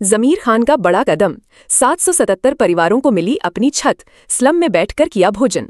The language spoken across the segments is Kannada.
जमीर खान का बड़ा कदम, 777 परिवारों को मिली अपनी छत, स्लम में बैठकर किया भोजन।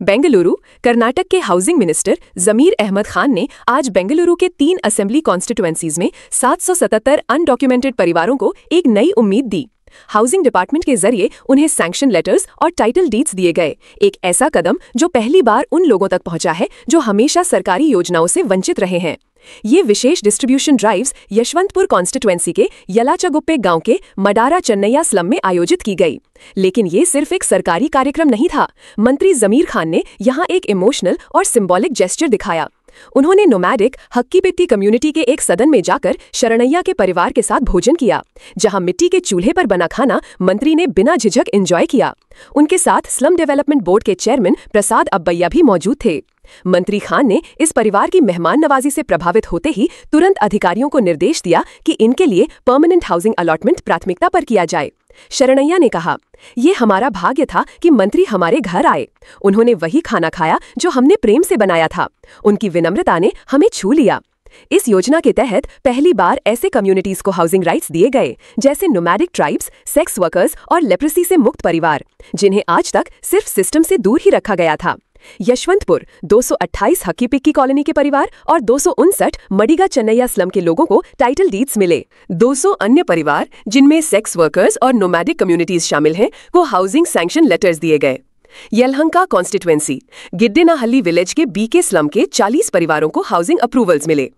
बेंगलुरु, कर्नाटक के हाउसिंग मिनिस्टर जमीर अहमद खान ने आज बेंगलुरु के 3 असेंबली कॉन्स्टिट्यूएंसीज में 777 अनडॉक्यूमेंटेड परिवारों को एक नई उम्मीद दी। हाउसिंग डिपार्टमेंट के जरिए उन्हें सैंक्शन लेटर्स और टाइटल डीड्स दिए गए, एक ऐसा कदम जो पहली बार उन लोगों तक पहुंचा है जो हमेशा सरकारी योजनाओं से वंचित रहे हैं। ये विशेष डिस्ट्रीब्यूशन ड्राइव्स यशवंतपुर कॉन्स्टिट्यूएंसी के यलाचागुप्पे गांव के मडारा चन्नैया स्लम में आयोजित की गई। लेकिन ये सिर्फ एक सरकारी कार्यक्रम नहीं था। मंत्री जमीर खान ने यहाँ एक इमोशनल और सिंबॉलिक जेस्चर दिखाया। उन्होंने नोमैडिक हक्की पिट्टी कम्युनिटी के एक सदन में जाकर शरणैया के परिवार के साथ भोजन किया, जहां मिट्टी के चूल्हे पर बना खाना मंत्री ने बिना झिझक एंजॉय किया। उनके साथ स्लम डेवलपमेंट बोर्ड के चेयरमैन प्रसाद अब्बैया भी मौजूद थे। मंत्री खान ने इस परिवार की मेहमान नवाजी से प्रभावित होते ही तुरंत अधिकारियों को निर्देश दिया कि इनके लिए परमानेंट हाउसिंग अलॉटमेंट प्राथमिकता पर किया जाए। शरणैया ने कहा, ये हमारा भाग्य था कि मंत्री हमारे घर आए। उन्होंने वही खाना खाया जो हमने प्रेम से बनाया था। उनकी विनम्रता ने हमें छू लिया। इस योजना के तहत पहली बार ऐसे कम्युनिटीज को हाउसिंग राइट्स दिए गए जैसे नोमैडिक ट्राइब्स, सेक्स वर्कर्स और लेप्रेसी से मुक्त परिवार, जिन्हें आज तक सिर्फ सिस्टम से दूर ही रखा गया था। यशवंतपुर 228 हक्की पिक्की कॉलोनी के परिवार और 259 मडिगा चन्नैया स्लम के लोगों को टाइटल डीड्स मिले। 200 अन्य परिवार, जिनमें सेक्स वर्कर्स और नोमैडिक कम्युनिटीज शामिल हैं, को हाउसिंग सैंक्शन लेटर्स दिए गए। यलहंका कॉन्स्टिट्यूएंसी गिड्डेनाहल्ली विलेज के बीके स्लम के 40 परिवारों को हाउसिंग अप्रूवल्स मिले।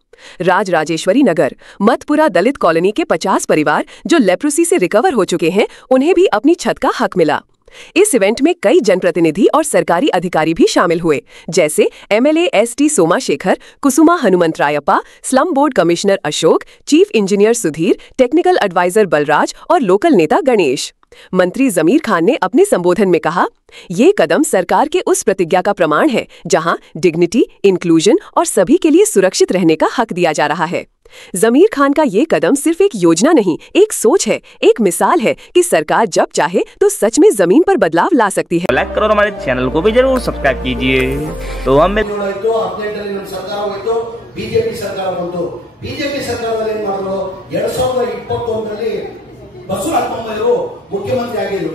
राजराजेश्वरी नगर मतपुरा दलित कॉलोनी के 50 परिवार जो लेप्रोसी से रिकवर हो चुके हैं, उन्हें भी अपनी छत का हक मिला। इस इवेंट में कई जनप्रतिनिधि और सरकारी अधिकारी भी शामिल हुए, जैसे MLA S T Somashekar, Kusuma Hanumantharayappa, slum board commissioner Ashok, chief engineer Sudhir, technical advisor Balraj और लोकल नेता गणेश। मंत्री जमीर खान ने अपने संबोधन में कहा, ये कदम सरकार के उस प्रतिज्ञा का प्रमाण है जहां डिग्निटी, इंक्लूजन और सभी के लिए सुरक्षित रहने का हक दिया जा रहा है। जमीर खान का ये कदम सिर्फ एक योजना नहीं, एक सोच है, एक मिसाल है कि सरकार जब चाहे तो सच में जमीन पर बदलाव ला सकती है। लाइक करो और हमारे चैनल को भी जरूर सब्सक्राइब कीजिए। तो हमें बीजेपी सरकार ಬಂತು। बीजेपी ಸರ್ಕಾರದಲ್ಲಿ ಏನು ಮಾಡಿದ್ರು, 2021ರಲ್ಲಿ ಬಸವರಾಜ ಬೊಮ್ಮಾಯಿಯವರು ಮುಖ್ಯಮಂತ್ರಿ ಆಗಿದ್ರು।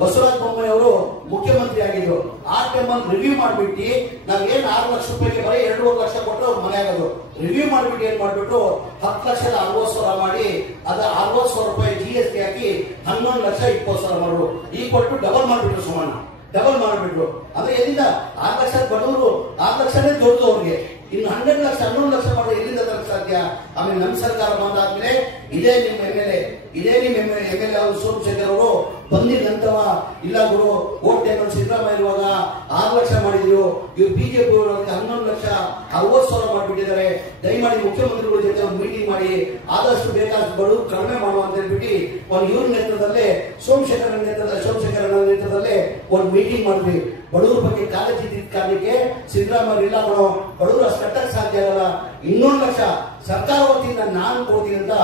ಬಸವರಾಜ ಬೊಮ್ಮಾಯಿಯವರು ಮುಖ್ಯಮಂತ್ರಿ ಆಗಿದ್ರು। ಆ ಟೈಮಲ್ಲಿ ರಿವ್ಯೂ ಮಾಡಿಬಿಟ್ಟು ನಾವೇನು 6 ಲಕ್ಷ ರೂಪಾಯಿಗೆ ಬರೀ 2 ಲಕ್ಷ ಕೊಟ್ಟು ಅವ್ರ ಮನೆ ಆಗೋದು। ರಿವ್ಯೂ ಮಾಡಿಬಿಟ್ಟು ಏನ್ ಮಾಡ್ಬಿಟ್ಟು 10,60,000 ಮಾಡಿ ಅದ 60,000 ರೂಪಾಯಿ GST ಹಾಕಿ 11,20,000 ಮಾಡಿದ್ರು। ಈ ಕೊಟ್ಟು ಡಬಲ್ ಮಾಡಿಬಿಟ್ರು, ಸಮಾನ ಡಬಲ್ ಮಾಡಿಬಿಟ್ರು। ಅಂದ್ರೆ ಎಲ್ಲಿಂದ 6 ಲಕ್ಷ ಬಡವರು, 6 ಲಕ್ಷನೇ ದೊಡ್ಡದು ಅವ್ರಿಗೆ, ಇನ್ನು 12 ಲಕ್ಷ 11 ಲಕ್ಷ ಮಾಡಿದ್ರೆ ಎಲ್ಲಿಂದ ತರಕ್ಕೆ ಸಾಧ್ಯ? ಆಮೇಲೆ ನಮ್ಮ ಸರ್ಕಾರ ಬಂದಾದ್ಮೇಲೆ ಇದೇ ನಿಮ್ಮ ಎಮ್ಎಲ್ಎ ಅವರು ಸೋಮಶೇಖರ್ ಅವರು ಬಂದಿದ್ದಂತವ ಇಲ್ಲ ಗುರು, ಓಟ್ ಟೈಮಲ್ಲಿ ಸಿದ್ದರಾಮಯ್ಯ ಇರುವಾಗ 6 ಲಕ್ಷ ಮಾಡಿದ್ರು, ಇವ್ರು ಬಿಜೆಪಿ 11,60,000 ಮಾಡಿಬಿಟ್ಟಿದ್ದಾರೆ। ದಯಮಾಡಿ ಮುಖ್ಯಮಂತ್ರಿಗಳ ಜೊತೆ ಒಂದು ಮೀಟಿಂಗ್ ಮಾಡಿ ಆದಷ್ಟು ಬೇಕಾದಷ್ಟು ಬಡವರು ಕಡಿಮೆ ಮಾಡುವ ಅಂತ ಹೇಳ್ಬಿಟ್ಟು ಒಂದು ಇವ್ರ ನೇತೃತ್ವದಲ್ಲೇ ಸೋಮಶೇಖರ್ ನೇತೃತ್ವದಲ್ಲೇ ಒಂದು ಮೀಟಿಂಗ್ ಮಾಡಿದ್ವಿ। ಬಡವರ ಬಗ್ಗೆ ಕಾಳಜಿ ಕಾರಣಕ್ಕೆ ಸಿದ್ದರಾಮಯ್ಯ ಇಲ್ಲ ಕಣೋ, ಬಡವರು ಅಷ್ಟು ಕಟ್ಟಕ್ಕೆ ಸಾಧ್ಯ ಆಗಲ್ಲ, 2 ಲಕ್ಷ ಸರ್ಕಾರ ವತಿಯಿಂದ ನಾನು ಕೊಡ್ತೀನಿ ಅಂತ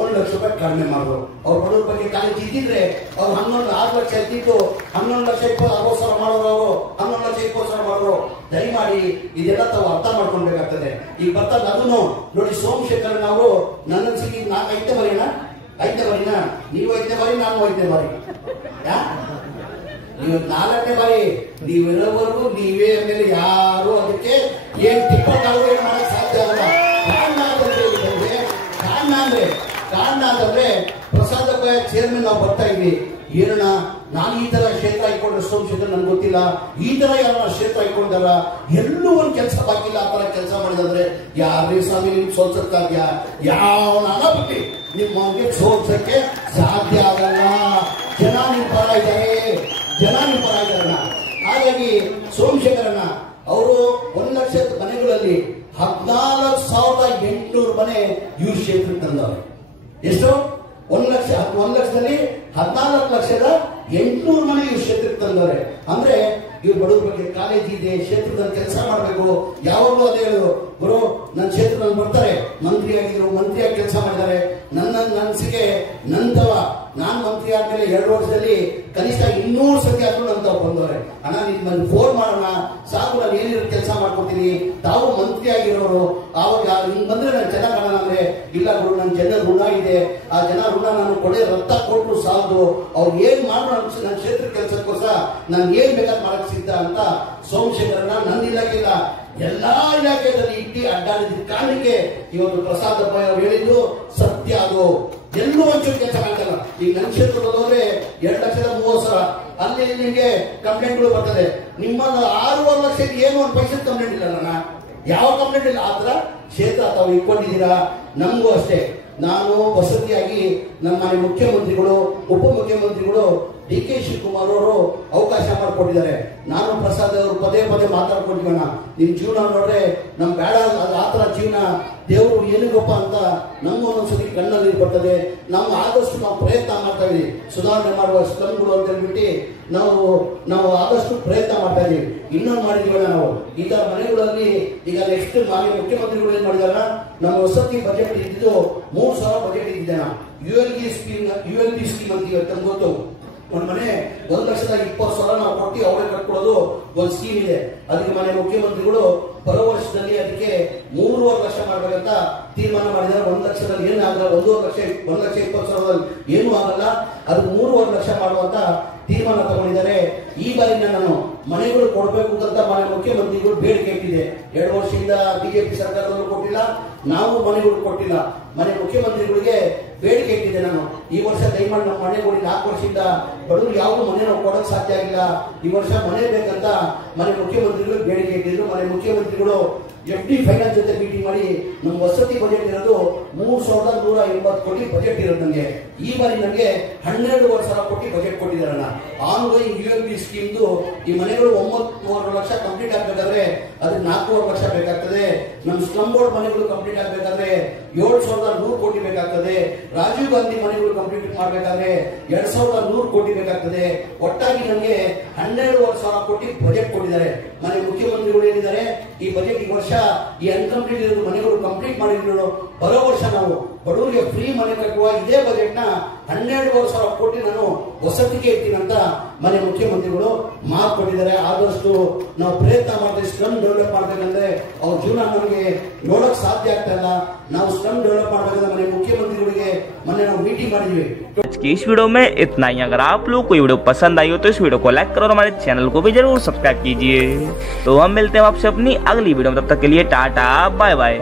1 ಲಕ್ಷ ರೂಪಾಯಿ ಕಡಿಮೆ ಮಾಡಿದ್ರು। ಅವ್ರ ಬಡವರ ಬಗ್ಗೆ ಕಾಳಜಿ ಇದ್ದಿದ್ರೆ ಅವ್ರು 6 ಲಕ್ಷ ಇದ್ದಿದ್ದು 11,60,000 ಮಾಡೋರು, ಅವರು 11,20,000 ಮಾಡೋರು। ದಯಮಾಡಿ ಇದೆಲ್ಲ ತಾವು ಅರ್ಥ ಮಾಡ್ಕೊಳ್ಬೇಕಾಗ್ತದೆ। ಈಗ ಬರ್ತದ ಅದನ್ನು ನೋಡಿ, ಸೋಮಶೇಖರ್ ಅವರು ನನ್ನ ಸಿಗಿ 5ನೇ ಬಾರಿನ ನೀವು 5ನೇ ಬಾರಿ, ನಾನು 5ನೇ ಬಾರಿ, ನೀವು 4ನೇ ಬಾರಿ, ನೀವಿರೋವರೆಗೂ ನೀವೇ ಮೇಲೆ ಯಾರು ಅದಕ್ಕೆ ಏನ್ ಟಿಪ್ಪಟ್ ಏನ್ ಮಾಡಕ್ ಸಾಧ್ಯ ಆಗಲ್ಲ। ಕಾರಣ ಅಂತಂದ್ರೆ ಪ್ರಸಾದ್ ಅಬ್ಬಯ್ಯ ಚೇರ್ಮನ್ ನಾವು ಬರ್ತಾ ಇದ್ವಿ, ಏನಣ್ಣ ನಾನು ಈ ತರ ಕ್ಷೇತ್ರ ಹಾಕೊಂಡ್ರೆ ಸೋಮಶೇಖರ್ ನನ್ಗೆ ಗೊತ್ತಿಲ್ಲ, ಈ ತರ ಯಾರನ್ನ ಕ್ಷೇತ್ರ ಹಾಕೊಂಡಾರ, ಎಲ್ಲೂ ಒಂದ್ ಕೆಲಸ ಬಾಕಿಲ್ಲ, ಆ ತರ ಕೆಲಸ ಮಾಡಿದ್ರೆ ಯಾರೇ ಸ್ವಾಮಿ ನಿಮ್ಗೆ ಸೋಲ್ಸಕ್ ಸಾಧ್ಯ? ಯಾವನಾಗ ಬಿಟ್ಟು ನಿಮ್ಗೆ ಸೋಲ್ಸಕ್ಕೆ ಸಾಧ್ಯ ಆಗಲ್ಲ। ಜನ ನಿಮ್ ಪರ ಇದ್ದಾರೆ, ಹಾಗಾಗಿ ಸೋಮಶೇಖರಣ್ಣ ಅವರು 1 ಲಕ್ಷದ ಮನೆಗಳಲ್ಲಿ 14,800 ಮನೆ ಇವ್ರ ಕ್ಷೇತ್ರಕ್ಕೆ ತಂದವ್ರೆ। ಎಷ್ಟು? 1 ಲಕ್ಷದಲ್ಲಿ 14,800 ಮನೆ ಇವ್ರ ಕ್ಷೇತ್ರಕ್ಕೆ ತಂದವ್ರೆ। ಅಂದ್ರೆ ಇವ್ರ ಬಡವರ ಬಗ್ಗೆ ಕಾಲೇಜ್ ಇದೆ, ಕ್ಷೇತ್ರದಲ್ಲಿ ಕೆಲಸ ಮಾಡಬೇಕು, ಯಾವಾಗಲೂ ಅದೇ ಹೇಳೋದು, ಗುರು ನನ್ನ ಕ್ಷೇತ್ರ ಬರ್ತಾರೆ, ಮಂತ್ರಿ ಆಗಿದ್ರು, ಮಂತ್ರಿಯಾಗಿ ಕೆಲಸ ಮಾಡಿದ್ದಾರೆ. ನನ್ನ ಅನಿಸಿಕೆ ನಂತವ ನಾನ್ ಮಂತ್ರಿ ಆದ್ಮೇಲೆ 2 ವರ್ಷದಲ್ಲಿ ಕನಿಷ್ಠ 200 ಸತಿ ಆದ್ರೂ ನಂತವ ಬಂದವ್ರೆ. ಅಣ್ಣ ನಿಮ್ಗೆ ಫೋನ್ ಮಾಡೋಣ ಸಾಕು, ನಾನು ಏನಿರೋ ಕೆಲಸ ಮಾಡ್ಕೊಡ್ತೀನಿ, ತಾವು ಮಂತ್ರಿ ಆಗಿರೋರು, ಆವಾಗ ಹಿಂಗ್ ಬಂದ್ರೆ ನಾನು ಚೆನ್ನಾಗ್ ಕಾಣೋಣ ಅಂದ್ರೆ, ಇಲ್ಲ ಗುರು ನನ್ನ ಜನರ ಋಣ ಇದೆ, ಆ ಜನ ಋಣ ನಾನು ಕೊಡೆ ರಕ್ತ ಕೊಟ್ಟರು ಸಾಲದು, ಅವ್ರು ಏನ್ ಮಾಡೋಣ ನನ್ನ ಕ್ಷೇತ್ರ ಕೆಲಸಕ್ಕೋಸ್ಕರ ನಾನು ಏನ್ ಬೇಕಾದ್ ಮಾಡಕ್ ಸಿದ್ಧ ಅಂತ ಸೋಮಶೇಖರನ್ನ ನನ್ನ ಇಲಾಖೆಲ್ಲ ಎಲ್ಲಾ ಇಲಾಖೆಯಲ್ಲಿ ಇಟ್ಟು ಅಡ್ಡಾಡಿದ ಕಾರಣಕ್ಕೆ ಇವತ್ತು ಪ್ರಸಾದ್ ಅಪ್ಪ ಅವ್ರು ಹೇಳಿದ್ದು ಸತ್ಯ. ಅದು ಎಲ್ಲೂ ಒಂಚೂರು ಕೆಲಸ ಮಾಡ್ತಲ್ಲ. ಈಗ ನನ್ನ ಕ್ಷೇತ್ರದಲ್ಲಿ ಹೋದ್ರೆ 2,30,000 ಅಲ್ಲಿ ನಿಮ್ಗೆ ಕಂಪ್ಲೇಂಟ್ಗಳು ಬರ್ತದೆ. ನಿಮ್ಮ 6 ಲಕ್ಷಕ್ಕೆ ಏನು ಒಂದು ಪೈಸೆ ಕಂಪ್ಲೇಂಟ್ ಇಲ್ಲ, ನನ್ನ ಯಾವ ಕಂಪ್ಲೇಂಟ್ ಇಲ್ಲ. ಆತರ ಕ್ಷೇತ್ರ ತಾವು ಇಟ್ಕೊಂಡಿದ್ದೀರಾ. ನಮಗೂ ಅಷ್ಟೇ, ನಾನು ವಸತಿಯಾಗಿ ನಮ್ಮ ಮನೆ ಮುಖ್ಯಮಂತ್ರಿಗಳು, ಉಪಮುಖ್ಯಮಂತ್ರಿಗಳು ಡಿ.ಕೆ. ಶಿವಕುಮಾರ್ ಅವರು ಅವಕಾಶ ಮಾಡಿಕೊಟ್ಟಿದ್ದಾರೆ. ನಾನು ಪ್ರಸಾದ್ ಅವರು ಪದೇ ಪದೇ ಮಾತಾಡ್ಕೊಂಡಿರೋಣ, ನಿಮ್ ಜೀವನ ನೋಡ್ರೆ ನಮ್ ಬೇಡ, ಆತರ ಜೀವನ ದೇವರು ಏನಿಗಪ್ಪ ಅಂತ ನಮ್ಗೂ ಒಂದೊಂದ್ಸತಿ ಕಣ್ಣಲ್ಲಿ ಬರ್ತದೆ. ನಾವು ಆದಷ್ಟು ನಾವು ಪ್ರಯತ್ನ ಮಾಡ್ತಾ ಇದೀವಿ, ಸುಧಾರಣೆ ಮಾಡುವ ಸ್ಲಮ್ಗಳು ಅಂತ ಹೇಳ್ಬಿಟ್ಟು ನಾವು ಆದಷ್ಟು ಪ್ರಯತ್ನ ಮಾಡ್ತಾ ಇದೀವಿ. ಇನ್ನೊಂದು ಮಾಡಿದೀವಲ್ಲ ನಾವು ಈ ತರ ಮನೆಗಳಲ್ಲಿ. ಈಗ ನೆಕ್ಸ್ಟ್ ಮಾನ್ಯ ಮುಖ್ಯಮಂತ್ರಿಗಳು ಏನ್ ಮಾಡಿದಾರ, ನಮ್ಮ ವಸತಿ ಬಜೆಟ್ ಇದ್ದು 3,000 ಬಜೆಟ್ ಇದ್ದಿದೆ. ULB ಸ್ಕೀಮ್ ಅಂತ ಇವತ್ತು ಗೊತ್ತು. ಒಂದ್ ಮನೆ 1,20,000 ನಾವು ಕೊಟ್ಟು ಅವರೇ ಕಟ್ಕೊಳ್ಳೋದು ಒಂದು ಸ್ಕೀಮ್ ಇದೆ. ಅದಕ್ಕೆ ಮನೆ ಮುಖ್ಯಮಂತ್ರಿಗಳು ಬರೋ ವರ್ಷದಲ್ಲಿ ಅದಕ್ಕೆ 3.5 ಲಕ್ಷ ಮಾಡ್ಬೇಕಂತ ತೀರ್ಮಾನ ಮಾಡಿದ್ದಾರೆ. 1 ಲಕ್ಷದಲ್ಲಿ ಏನಾಗಲ್ಲ, 1,20,000 ಏನೂ ಆಗಲ್ಲ, ಅದು 3.5 ಲಕ್ಷ ಮಾಡುವಂತ ತೀರ್ಮಾನ ತಗೊಂಡಿದ್ದಾರೆ. ಈ ಬಾರಿನ ನಾನು ಮನೆಗಳು ಕೊಡ್ಬೇಕು ಅಂತ ಮನೆ ಮುಖ್ಯಮಂತ್ರಿಗಳು ಬೇಡಿಕೆ ಇಟ್ಟಿದೆ. 2 ವರ್ಷದಿಂದ ಬಿಜೆಪಿ ಸರ್ಕಾರದಲ್ಲೂ ಕೊಟ್ಟಿಲ್ಲ, ನಾವು ಮನೆಗಳು ಕೊಟ್ಟಿಲ್ಲ. ಮನೆ ಮುಖ್ಯಮಂತ್ರಿಗಳಿಗೆ ಬೇಡಿಕೆ ಇಟ್ಟಿದೆ ನಾನು, ಈ ವರ್ಷ ದಯಮಾಡಿ ನಮ್ಮ ಮನೆಗಳು 4 ವರ್ಷದಿಂದ ಬಡವರು ಯಾವುದು ಮನೆ ನಾವು ಕೊಡಕ್ ಸಾಧ್ಯ ಆಗಿಲ್ಲ, ಈ ವರ್ಷ ಮನೆ ಬೇಕಂತ ಮನೆ ಮುಖ್ಯಮಂತ್ರಿಗಳು ಬೇಡಿಕೆ ಇಟ್ಟಿದ್ರು. ಮನೆ ಮುಖ್ಯಮಂತ್ರಿಗಳು FD ಫೈನಾನ್ಸ್ ಜೊತೆ ಮೀಟಿಂಗ್ ಮಾಡಿ ನಮ್ಮ ವಸತಿ ಬಜೆಟ್ ಇರೋದು 3,180 ಕೋಟಿ ಬಜೆಟ್ ಇರೋದು. ನನಗೆ ಈ ಬಾರಿ ನನಗೆ 12,000 ಕೋಟಿ ಬಜೆಟ್ ಕೊಟ್ಟಿದ್ದಾರಣ್ಣ. ಆನ್ಗೋಯಿಂಗ್ ULB ಸ್ಕೀಮ್ದು ಈ ಮನೆಗಳು 9.5 ಲಕ್ಷ ಕಂಪ್ಲೀಟ್ ಆಗ್ಬೇಕಾದ್ರೆ ಅದಕ್ಕೆ 4.5 ಲಕ್ಷ ಬೇಕಾಗ್ತದೆ. ನಮ್ಮ ಸ್ಲಮ್ ಬೋರ್ಡ್ ಮನೆಗಳು ಕಂಪ್ಲೀಟ್ ಆಗ್ಬೇಕಾದ್ರೆ 7,100 ಕೋಟಿ ಬೇಕಾಗ್ತದೆ. ರಾಜೀವ್ ಗಾಂಧಿ ಮನೆಗಳು ಕಂಪ್ಲೀಟ್ ಮಾಡ್ಬೇಕಾದ್ರೆ 2,100 ಕೋಟಿ ಬೇಕಾಗ್ತದೆ. ಒಟ್ಟಾಗಿ ನನಗೆ 12,000 ಕೋಟಿ ಬಜೆಟ್ ಕೊಟ್ಟಿದ್ದಾರೆ. ಮನೆ ಮುಖ್ಯಮಂತ್ರಿಗಳು ಏನಿದ್ದಾರೆ, ಈ ಬಜೆಟ್ ಈ ವರ್ಷ ಈ ಅನ್ಕಂಪ್ಲೀಟ್ ಇರೋದು ಮನೆಗಳು ಕಂಪ್ಲೀಟ್ ಮಾಡಿದ್ರು. ಬರೋ ವರ್ಷ ನಾವು ಬಡವರಿಗೆ ಫ್ರೀ ಮನೆ ಕಟ್ಟುವ ಇದೇ ಬಜೆಟ್ ನ 12,000 ಕೋಟಿ ನಾನು ವಸತಿಗೆ ಇರ್ತೀನಿ ಅಂತ ಮನೆ ಮುಖ್ಯಮಂತ್ರಿಗಳು ಮಾತು ಕೊಟ್ಟಿದ್ದಾರೆ. ಆದಷ್ಟು ನಾವು ಪ್ರಯತ್ನ ಮಾಡ್ತೀವಿ. ಸ್ಲಮ್ ಡೆವಲಪ್ ಮಾಡ್ಬೇಕಂದ್ರೆ ಅವ್ರ ಜೀವನ ನಮಗೆ ನೋಡಕ್ ಸಾಧ್ಯ ಆಗ್ತಾ ಇಲ್ಲ. ನಾವು ಸ್ಲಮ್ ಡೆವಲಪ್ ಮಾಡ್ಬೇಕಂದ್ರೆ ಮನೆ ಮುಖ್ಯಮಂತ್ರಿಗಳಿಗೆ ಮೊನ್ನೆ ನಾವು ಮೀಟಿಂಗ್ ಮಾಡಿದ್ವಿ. आज की इस वीडियो में इतना ही। अगर आप लोग को वीडियो पसंद आई हो तो इस वीडियो को लाइक करो और हमारे चैनल को भी जरूर सब्सक्राइब कीजिए। तो हम मिलते हैं आपसे अपनी अगली वीडियो में, तब तक के लिए टाटा बाय बाय।